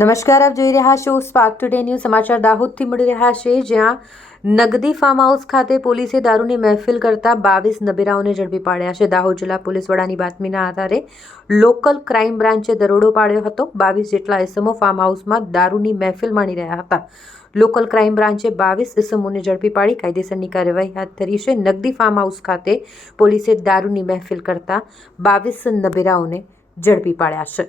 નમસ્કાર આપ જોઈ રહ્યા છો સ્પાર્ક ટુડે ન્યૂઝ સમાચાર દાહોદથી મળી રહ્યા છે જ્યાં નગદી ફાર્મ ખાતે પોલીસે દારૂની મહેફિલ કરતા બાવીસ નબેરાઓને ઝડપી પાડ્યા છે દાહોદ જિલ્લા પોલીસ વડાની બાતમીના આધારે લોકલ ક્રાઈમ બ્રાન્ચે દરોડો પાડ્યો હતો બાવીસ જેટલા એસમો ફાર્મ દારૂની મહેફિલ માણી રહ્યા હતા લોકલ ક્રાઈમ બ્રાન્ચે બાવીસ ઇસમોને ઝડપી પાડી કાયદેસરની કાર્યવાહી હાથ ધરી છે નગદી ફાર્મ હાઉસ ખાતે પોલીસે દારૂની મહેફિલ કરતા બાવીસ નબેરાઓને ઝડપી પાડ્યા છે